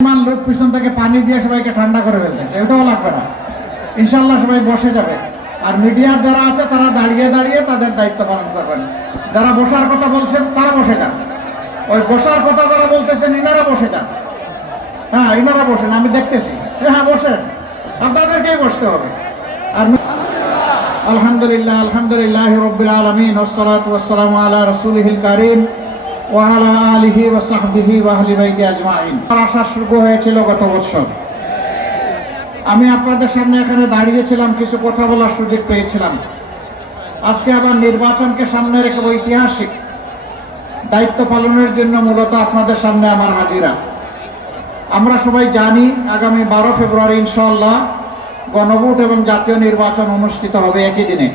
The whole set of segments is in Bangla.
লোক পিছন থেকে পানি দিয়ে সবাইকে ঠান্ডা করে ফেলতেছে, এটাও লাগবে না, ইনশাল্লাহ সবাই বসে যাবে। আর মিডিয়ার যারা আছে তারা দাঁড়িয়ে দাঁড়িয়ে তাদের দায়িত্ব পালন করবেন। যারা বসার কথা বলছেন তারা বসে যান, ওই বসার কথা যারা বলতেছেন ইনারা বসে যান। হ্যাঁ, ইনারা বসেন, আমি দেখতেছি। হ্যাঁ বসেন, আপনাদেরকেই বসতে হবে। আর আলহামদুলিল্লাহ আলহামদুলিল্লাহ রাব্বিল আলামিন ওয়াসসালাতু ওয়াসসালামু আলা রাসূলিহিল কারীম ওয়া আলা আলিহি ওয়া সাহবিহি ওয়া আহলি বাইতি আজমাইন। আসা শুরু হয়েছিল গত বছর। আমি আপনাদের সামনে এখানে দাঁড়িয়েছিলাম, কিছু কথা বলার সুযোগ পেয়েছিলাম। আজকে আবার নির্বাচনকে সামনে রেখে ঐতিহাসিক দায়িত্ব পালনের জন্য মূলত আপনাদের সামনে আমার হাজিরা। আমরা সবাই জানি আগামী 12 ফেব্রুয়ারি ইনশাআল্লাহ গণভোট এবং জাতীয় নির্বাচন অনুষ্ঠিত হবে একই দিনে।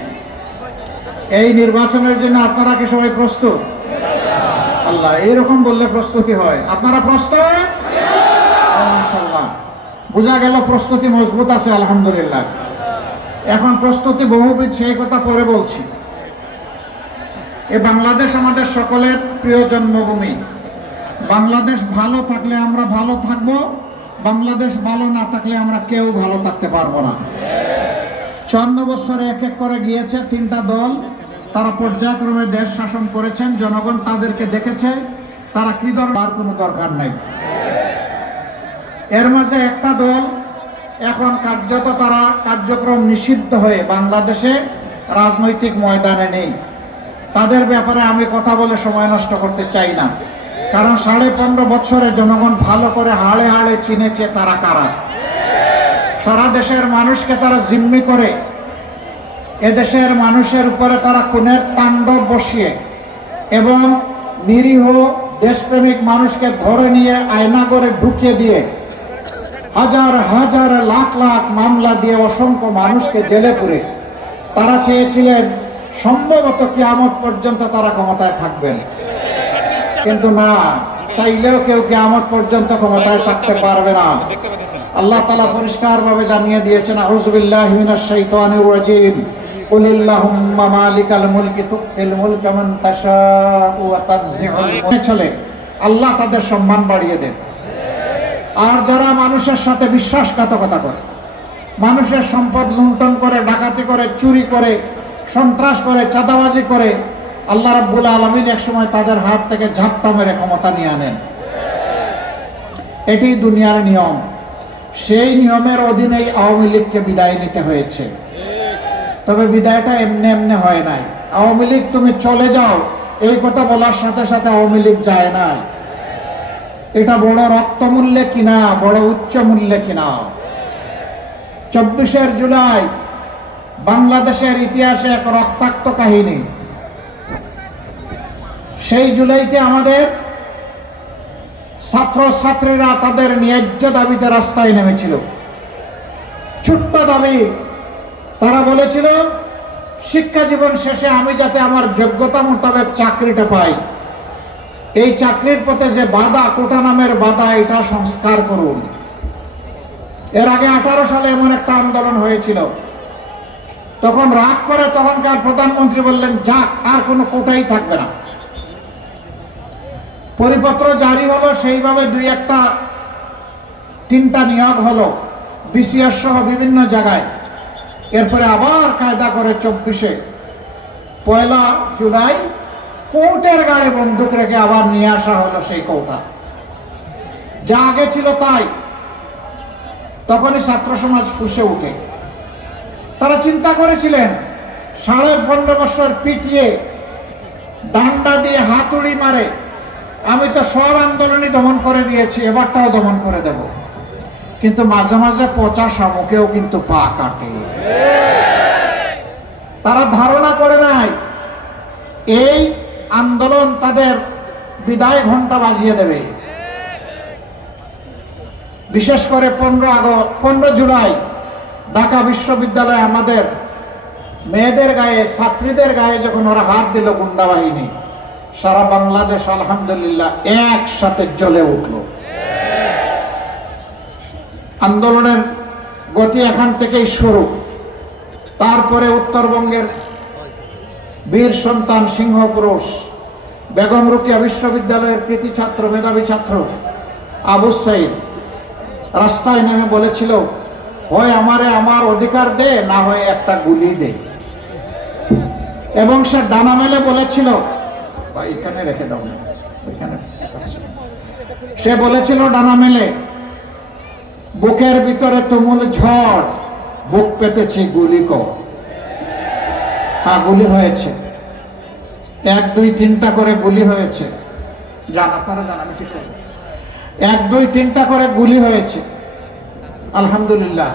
এই নির্বাচনের জন্য আপনারা কি সবাই প্রস্তুত? আল্লাহ, এইরকম বললে প্রস্তুতি হয়। আপনারা প্রস্তুত? ইনশাআল্লাহ। বোঝা গেল প্রস্তুতি মজবুত আছে, আলহামদুলিল্লাহ। এখন প্রস্তুতি বহুবিধ, সেই কথা পরে বলছি। এ বাংলাদেশ আমাদের সকলের প্রিয় জন্মভূমি। বাংলাদেশ ভালো থাকলে আমরা ভালো থাকব, বাংলাদেশ ভালো না থাকলে আমরা কেউ ভালো থাকতে পারবো না। 54 বছরে এক এক করে গিয়েছে 3টা দল, তারা পর্যায়ক্রমে দেশ শাসন করেছেন, জনগণ তাদেরকে দেখেছে, তারা কি দরকার, কোনো দরকার নাই। এর মাঝে একটা দল এখন কার্যত তারা কার্যক্রম নিষিদ্ধ হয়ে বাংলাদেশে রাজনৈতিক ময়দানে নেই। তাদের ব্যাপারে আমি কথা বলে সময় নষ্ট করতে চাই না, কারণ 15.5 বছরে জনগণ ভালো করে হাড়ে হাড়ে চিনেছে তারা কারা। সারা দেশের মানুষকে তারা জিম্মি করে এদেশের মানুষের উপরে তারা খুনের তাণ্ডব বসিয়ে এবং নিরীহ দেশপ্রেমিক মানুষকে ধরে নিয়ে আয়না করে ঢুকিয়ে দিয়ে হাজার হাজার লাখ লাখ মামলা দিয়ে অসংখ্য মানুষকে জেলে পুরে তারা চেয়েছিলেন সম্ভবত কিয়ামত পর্যন্ত তারা ক্ষমতায় থাকবেন। কিন্তু না, চাইলেও কেউ কিয়ামত পর্যন্ত ক্ষমতায় থাকতে পারবে না। আল্লাহ তাআলা পরিষ্কারভাবে জানিয়ে দিয়েছেন, আউযু বিল্লাহি মিনাশ শাইতানির রাজীম, কুলিল্লাহুম্মা মালিকাল মুলকি তুতিল মুলকা মান তাশাউ ওয়া তানজিউল মুলক। আল্লাহ তাদের সম্মান বাড়িয়ে দেন। আর যারা মানুষের সাথে বিশ্বাসঘাতকতা করে, মানুষের সম্পদ লুণ্ঠন করে, ডাকাতি করে, চুরি করে, সন্ত্রাস করে, চাঁদাবাজি করে, আল্লাহ রাব্বুল আলামিন একসময় তাদের হাত থেকে ঝাপটা মেরে ক্ষমতা নিয়ে আনেন। এটি দুনিয়ার নিয়ম। সেই নিয়মের অধীনেই আওয়ামী লীগকে বিদায় নিতে হয়েছে। তবে বিদায়টা এমনি এমনি হয় নাই। আওয়ামী লীগ তুমি চলে যাও এই কথা বলার সাথে সাথে আওয়ামী লীগ যায় নাই। এটা বড় রক্তমূল্যে কিনা, বড় উচ্চ মূল্যে কিনা। 24শে জুলাই বাংলাদেশের ইতিহাসে এক রক্তাক্ত কাহিনী। সেই জুলাইতে আমাদের ছাত্র ছাত্রীরা তাদের ন্যায্য দাবিতে রাস্তায় নেমেছিল। ছোট্ট দাবি, তারা বলেছিল শিক্ষা জীবন শেষে আমি যাতে আমার যোগ্যতা মোতাবেক চাকরিটা পাই, এই চাকরির পথে যে বাধা, কোটা নামের বাধা, এটা সংস্কার করুন। এর আগে 18 সালে এমন একটা আন্দোলন হয়েছিল, তখন রাগ করে তখনকার প্রধানমন্ত্রী বললেন যাক, আর কোনো কোটাই থাকবে না। পরিপত্র জারি হলো, সেইভাবে 2-1-3টা নিয়োগ হলো বিসিএস সহ বিভিন্ন জায়গায়। এরপরে আবার কায়দা করে 24শে 1 জুলাই কোর্টের গায়ে বন্দুক রেখে আবার নিয়ে আসা হলো সেই কোটা। যা আগে ছিল তাই। তখনই ছাত্র সমাজ ফুঁসে উঠে। তারা চিন্তা করেছিলেন 15.5 বছর পিটিয়ে, ডান্ডা দিয়ে, হাতুড়ি মারে আমি তো সব আন্দোলনই দমন করে দিয়েছি, এবারটাও দমন করে দেব। কিন্তু মাঝে মাঝে পচা শামুকেও কিন্তু পা কাটে। তারা ধারণা করে নাই এই আন্দোলন তাদের বিদায় ঘন্টা বাজিয়ে দেবে। বিশেষ করে 15 জুলাই ঢাকা বিশ্ববিদ্যালয়ে আমাদের মেয়েদের গায়ে, ছাত্রীদের গায়ে যখন ওরা হাত দিল গুন্ডা বাহিনী, সারা বাংলাদেশ আলহামদুলিল্লাহ একসাথে জ্বলে উঠল। আন্দোলনের গতি এখান থেকেই শুরু। তারপরে উত্তরবঙ্গের বীর সন্তান, সিংহ পুরুষ, বেগম রোকেয়া বিশ্ববিদ্যালয়ের কৃতি ছাত্র, মেধাবী ছাত্র আবু সাইদ, রাস্তায় নেমে বলেছিল, হয় আমারে আমার অধিকার দে, না হয় একটা গুলি দে। এবং সে ডানা মেলে বলেছিল, এখানে রেখে দাও না, এখানে। সে বলেছিল ডানা মেলে, বুকের ভিতরে তুমুল ঝড়, বুক পেতেছি গুলি কর। হ্যাঁ, গুলি হয়েছে, 1 2 3টা করে গুলি হয়েছে। জান আপনারা জান, আমি কি করব? 1 2 3টা করে গুলি হয়েছে। আলহামদুলিল্লাহ,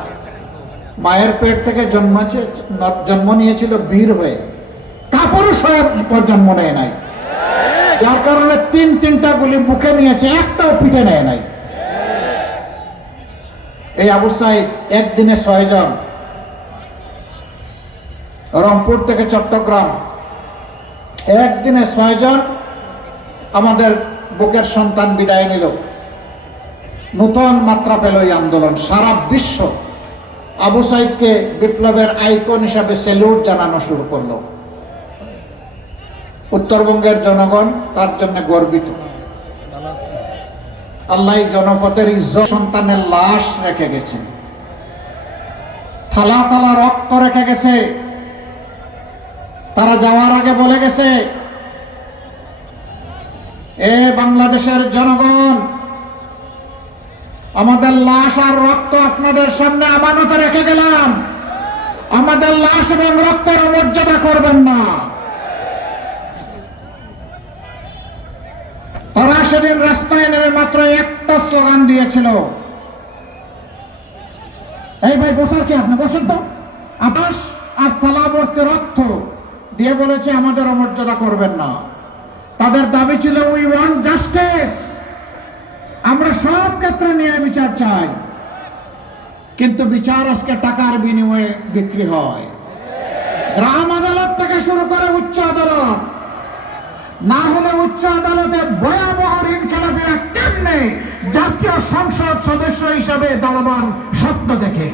মায়ের পেট থেকে জন্ম নিয়েছিল বীর হয়ে, কাপুরুষ হয়ে জন্ম নেয় নাই, যার কারণে 3টা গুলি বুকে নিয়েছে, একটাও পিঠে নেয় নাই। এই আবু সাইদ একদিনে 6 জন, রংপুর থেকে চট্টগ্রাম, একদিনে 6 জন আমাদের বুকের সন্তান বিদায় নিল। নতুন মাত্রা পেল এই আন্দোলন। সারা বিশ্ব আবু সাইদকে বিপ্লবের আইকন হিসাবে স্যালুট জানানো শুরু করলো। উত্তরবঙ্গের জনগণ তার জন্য গর্বিত। আল্লাহ জনপদের ইজ্জত, সন্তানের লাশ রেখে গেছে, থালা থালা রক্ত রেখে গেছে। তারা যাওয়ার আগে বলে গেছে, এ বাংলাদেশের জনগণ, আমাদের লাশ আর রক্ত আপনাদের সামনে আমানতে রেখে গেলাম, আমাদের লাশ এবং রক্তের মর্যাদা করবেন না। তারা সেদিন রাস্তায় নেমে মাত্র একটা স্লোগান দিয়েছিল, এই ভাই বসার কি, আপনি বসেন তো, আকাশ আর থালাবর্তী রক্ত দিয়ে বলেছে আমাদের অমর্যাদা করবেন না। তাদের দাবি ছিল, উই ওয়ান্ট জাস্টিস, আমরা সব ক্ষেত্রে ন্যায় বিচার চাই। কিন্তু বিচার আজকে টাকার বিনিময়ে বিক্রি হয়। গ্রাম আদালত থেকে শুরু করে উচ্চ আদালত, না হলে উচ্চ আদালতে ভয়াবহ ঋণ খেলাপিরা কেমনে জাতীয় সংসদ সদস্য হিসাবে দাঁড়াবার স্বপ্ন দেখে?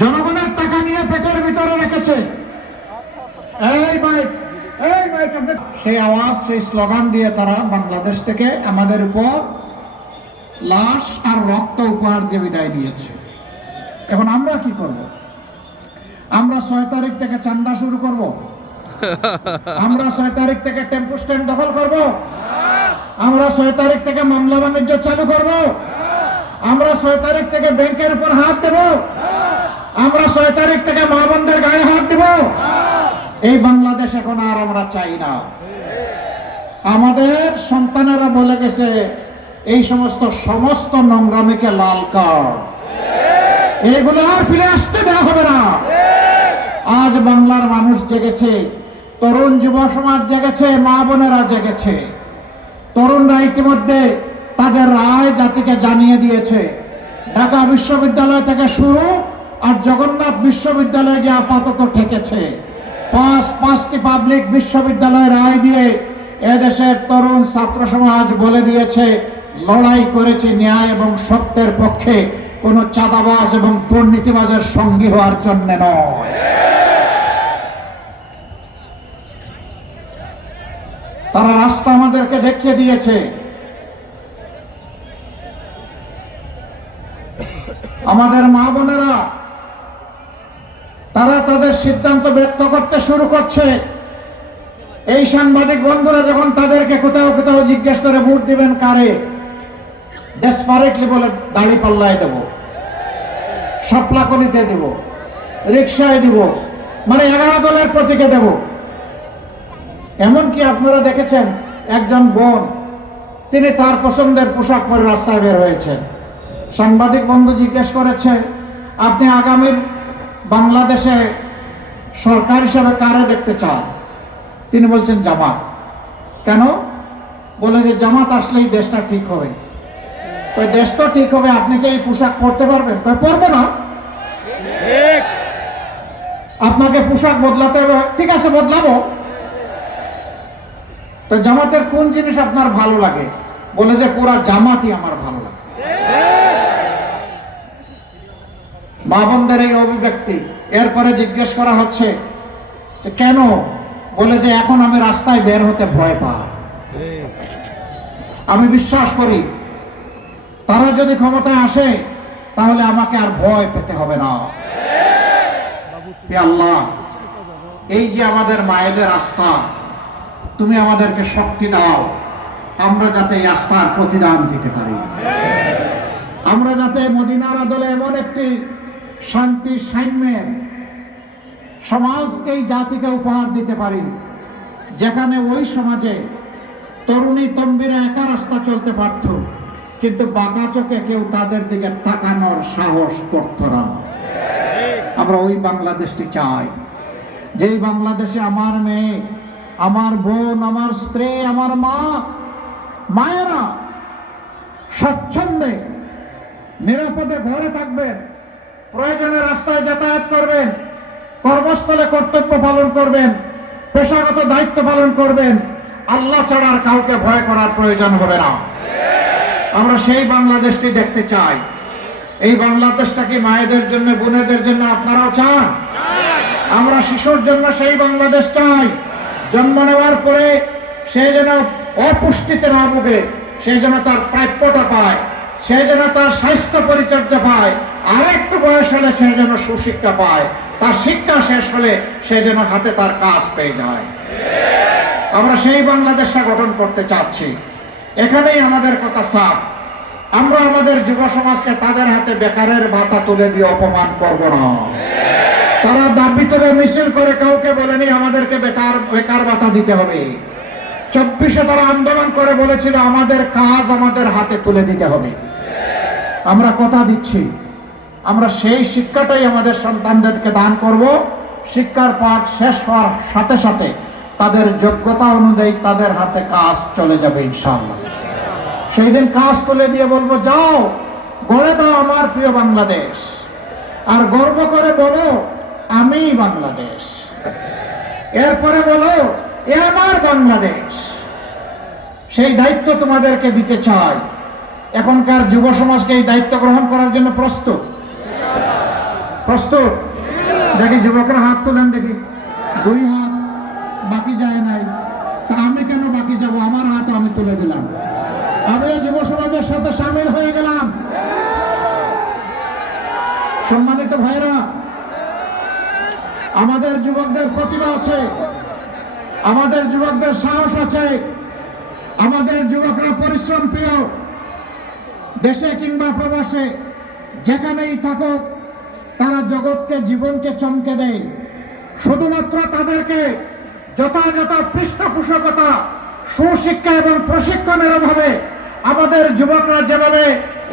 জনগণের টাকা নিয়ে পেটের ভিতরে রেখেছে। সেই আওয়াজ, সেই স্লোগান দিয়ে তারা বাংলাদেশ থেকে আমাদের উপর লাশ আর রক্ত উপহার দিয়ে বিদায় দিয়েছে। এখন আমরা কি করব? আমরা 6 তারিখ থেকে চান্দা শুরু করব? আমরা 6 তারিখ থেকে টেম্পো স্ট্যান্ড দখল করব? আমরা 6 তারিখ থেকে মামলা বাণিজ্য চালু করব? আমরা 6 তারিখ থেকে ব্যাংকের উপর হাত দেব? আমরা 6 তারিখ থেকে মা বোনদের গায়ে হাত দেব? এই বাংলাদেশ এখন আর আমরা চাই না। আমাদের সন্তানেরা বলে গেছে, এই সমস্ত নোংরামিকে লাল কার্ড, এগুলো আর ফিরে আসতে দেওয়া হবে না। আজ বাংলার মানুষ জেগেছে, তরুণ যুব সমাজ জেগেছে, মা বোনেরা জেগেছে। তরুণরা ইতিমধ্যে তাদের রায় জাতিকে জানিয়ে দিয়েছে। ঢাকা বিশ্ববিদ্যালয় থেকে শুরু আর জগন্নাথ বিশ্ববিদ্যালয়ে গিয়ে আপাতত ঠেকেছে। 5টি পাবলিক বিশ্ববিদ্যালয় রায় দিয়ে এদেশের তরুণ ছাত্র সমাজ বলে দিয়েছে, লড়াই করেছি ন্যায় এবং সত্যের পক্ষে, কোন চাঁদাবাজ এবং দুর্নীতিবাজের সঙ্গী হওয়ার জন্য নয়। তারা রাস্তা আমাদেরকে দেখিয়ে দিয়েছে। আমাদের মা বোনেরা তারা তাদের সিদ্ধান্ত ব্যক্ত করতে শুরু করছে। এই সাংবাদিক বন্ধুরা যখন তাদেরকে কোথাও কোথাও জিজ্ঞেস করে ভোট দিবেন কারে, ডেসপারেটলি বলে দাড়ি পাল্লায় দেব, সপ্লাকলিতে দেব, রিক্সায় দিব, মানে 11 দলের প্রতীকে দেব। এমনকি আপনারা দেখেছেন একজন বোন, তিনি তার পছন্দের পোশাক পরে রাস্তায় বের হয়েছেন। সাংবাদিক বন্ধু জিজ্ঞেস করেছে, আপনি আগামীর বাংলাদেশে সরকার হিসাবে কারে দেখতে চান? তিনি বলছেন জামাত। কেন? বলে যে জামাত আসলেই দেশটা ঠিক হবে। ওই দেশ তো ঠিক হবে, আপনি কি এই পোশাক পরতে পারবেন? পরবো না। আপনাকে পোশাক বদলাতে হবে, ঠিক আছে বদলাবো। তো জামাতের কোন জিনিস আপনার ভালো লাগে? বলে যে পুরা জামাতই আমার ভালো লাগে। মা বোনদের এই অভিব্যক্তি। এরপরে জিজ্ঞেস করা হচ্ছে যে কেন? বলে যে এখন আমি রাস্তায় বের হতে ভয় পাই। আমি বিশ্বাস করি তারা যদি ক্ষমতায় আসে তাহলে আমাকে আর ভয় পেতে হবে না। হে আল্লাহ, এই যে আমাদের মায়েদের আস্থা, তুমি আমাদেরকে শক্তি দাও, আমরা যাতে এই আস্থার প্রতিদান দিতে পারি। আমরা যাতে মদিনার আদলে এমন একটি শান্তি সাম্যের সমাজ এই জাতিকে উপহার দিতে পারি, যেখানে ওই সমাজে তরুণী তম্বিরা একা রাস্তা চলতে পারত, কিন্তু বাঁকা চোখে কেউ তাদের দিকে তাকানোর সাহস করত না। আমরা ওই বাংলাদেশটি চাই, যেই বাংলাদেশে আমার মেয়ে, আমার বোন, আমার স্ত্রী, আমার মায়েরা স্বচ্ছন্দে নিরাপদে ঘরে থাকবেন, প্রয়োজনে রাস্তায় যাতায়াত করবেন, কর্মস্থলে কর্তব্য পালন করবেন, পেশাগত দায়িত্ব পালন করবেন, আল্লাহ ছাড়া আর কাউকে ভয় করার প্রয়োজন হবে না। আমরা সেই বাংলাদেশটি দেখতে চাই। এই বাংলাদেশটা কি মায়েদের জন্য, বোনেদের জন্য আপনারাও চান? আমরা শিশুর জন্য সেই বাংলাদেশ চাই। জন্ম নেওয়ার পরে সে যেন অপুষ্টিতে না ভোগে, সে যেন তার প্রাপ্যটা পায়, সে যেন তার স্বাস্থ্য পরিচর্যা পায়, আর একটু বয়স হলে সে যেন সুশিক্ষা পায়, তার শিক্ষা শেষ হলে সে যেন হাতে তার কাজ পেয়ে যায়। আমরা সেই বাংলাদেশটা গঠন করতে চাচ্ছি। এখানেই আমাদের কথা সাফ। আমরা আমাদের যুব সমাজকে তাদের হাতে বেকারের ভাতা তুলে দিয়ে অপমান করব না। তারা দাবি তুলে মিছিল করে কাউকে বলেনি আমাদেরকে বেকার ভাতা দিতে হবে। 24-এ তারা আন্দোলন করে বলেছিল আমাদের কাজ আমাদের হাতে তুলে দিতে হবে। আমরা কথা দিচ্ছি, আমরা সেই শিক্ষাটাই আমাদের সন্তানদেরকে দান করব। শিক্ষার পাঠ শেষ হওয়ার সাথে সাথে তাদের যোগ্যতা অনুযায়ী তাদের হাতে কাজ চলে যাবে ইনশাআল্লাহ। সেই দিন কাজ তুলে দিয়ে বলবো, যাও গড়ে দাও আমার প্রিয় বাংলাদেশ, আর গর্ব করে বলো আমি বাংলাদেশ। এরপরে বলো এ আমার বাংলাদেশ। সেই দায়িত্ব তোমাদেরকে দিতে চাই। এখনকার যুব সমাজকে এই দায়িত্ব গ্রহণ করার জন্য প্রস্তুত? প্রস্তুত? দেখি যুবকরা হাত তোলেন, দেখি 2 হাত, বাকি যায় নাই। তা আমি কেন বাকি যাব? আমার হাত আমি তুলে দিলাম, আমি যুব সমাজের সাথে সামিল হয়ে গেলাম। সম্মানিত ভাইরা, আমাদের যুবকদের প্রতিভা আছে, আমাদের যুবকদের সাহস আছে, আমাদের যুবকরা পরিশ্রম প্রিয়। দেশে কিংবা প্রবাসে যেখানেই থাকুক তারা জগৎকে, জীবনকে চমকে দেয়। শুধুমাত্র তাদেরকে যথাযথ পৃষ্ঠপোষকতা, সুশিক্ষা এবং প্রশিক্ষণের অভাবে আমাদের যুবকরা যেভাবে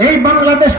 এই বাংলাদেশ